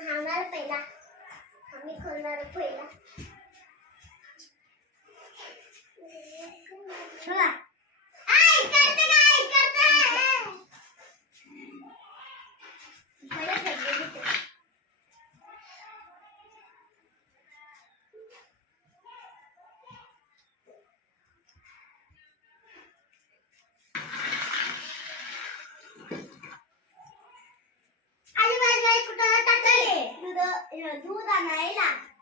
राहणार पहिला. आम्ही खोलणार पहिला. करते काय करते. ajuda, né, Naila.